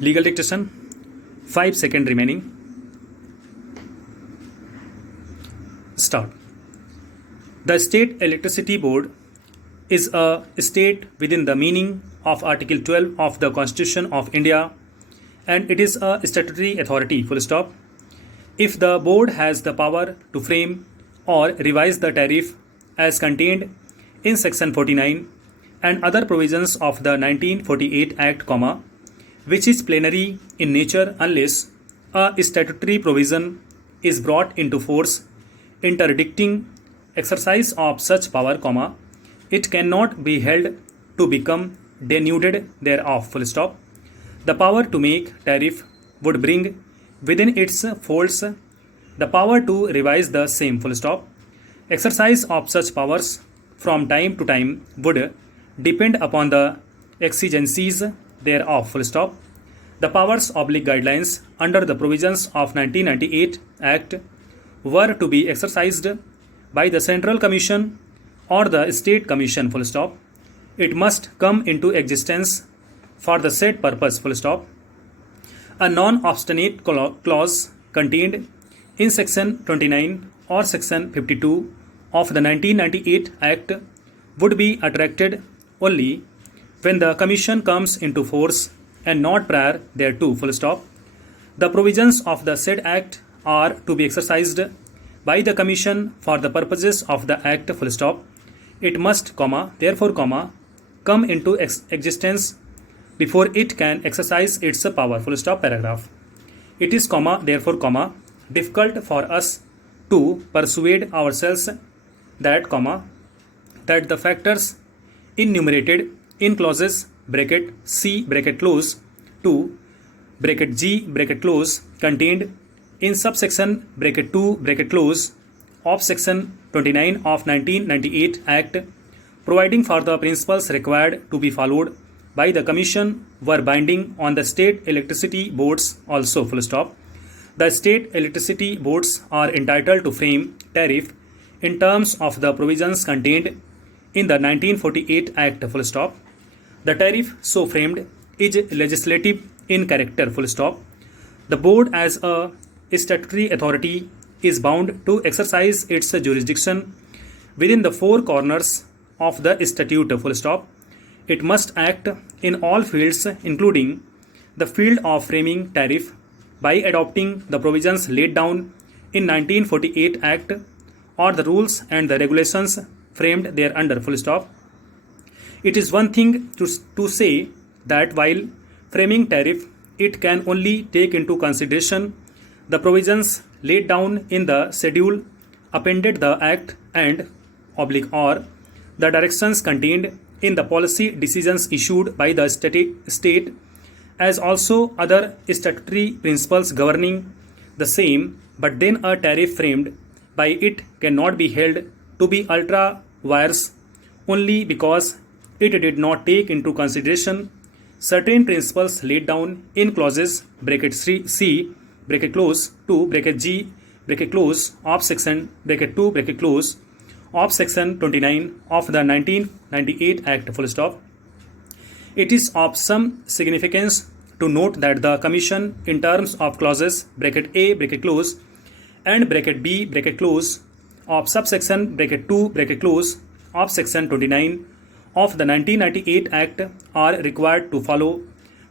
Legal dictation. 5 seconds remaining. Start. The State Electricity Board is a state within the meaning of Article 12 of the Constitution of India, and it is a statutory authority, full stop. If the board has the power to frame or revise the tariff as contained in Section 49 and other provisions of the 1948 Act, which is plenary in nature unless a statutory provision is brought into force interdicting exercise of such power, it cannot be held to become denuded thereof, full stop. The power to make tariff would bring within its folds the power to revise the same, full stop. Exercise of such powers from time to time would depend upon the exigencies thereof, full stop. The powers oblique guidelines under the provisions of 1998 Act were to be exercised by the Central Commission or the State Commission, full stop. It must come into existence for the said purpose, full stop. A non-obstinate clause contained in Section 29 or Section 52 of the 1998 Act would be attracted only when the Commission comes into force and not prior thereto, full stop. The provisions of the said Act are to be exercised by the Commission for the purposes of the Act, full stop. It must, therefore, come into existence before it can exercise its power, full stop, paragraph. It is, therefore, difficult for us to persuade ourselves that, that the factors enumerated in clauses bracket C bracket close to bracket G bracket close contained in subsection bracket 2 bracket close of Section 29 of 1998 Act providing for the principles required to be followed by the Commission were binding on the state electricity boards also, full stop. The state electricity boards are entitled to frame tariff in terms of the provisions contained in the 1948 Act, full stop. The tariff so framed is legislative in character, full stop. The board as a statutory authority is bound to exercise its jurisdiction within the four corners of the statute, full stop. It must act in all fields including the field of framing tariff by adopting the provisions laid down in 1948 Act or the rules and the regulations framed thereunder, full stop. It is one thing to say that while framing tariff, it can only take into consideration the provisions laid down in the schedule appended the Act and or the directions contained in the policy decisions issued by the state as also other statutory principles governing the same, but then a tariff framed by it cannot be held to be ultra vires only because it did not take into consideration certain principles laid down in clauses bracket C bracket close to bracket G bracket close of Section bracket 2 bracket close of Section 29 of the 1998 Act, full stop. It is of some significance to note that the Commission in terms of clauses bracket A bracket close and bracket B bracket close of subsection bracket 2 bracket close of Section 29 of the 1998 Act are required to follow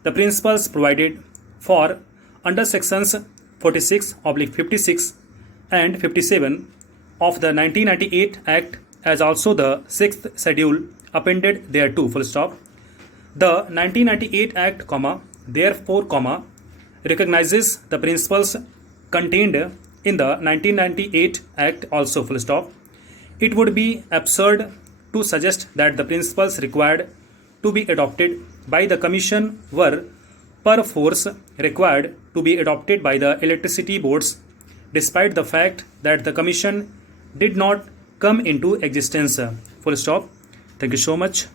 the principles provided for under sections 46, 56 and 57 of the 1998 Act as also the 6th schedule appended thereto, full stop. The 1998 Act, therefore, recognizes the principles contained in the 1998 Act also, full stop. It would be absurd to suggest that the principles required to be adopted by the Commission were perforce required to be adopted by the electricity boards, despite the fact that the Commission did not come into existence, full stop. Thank you so much.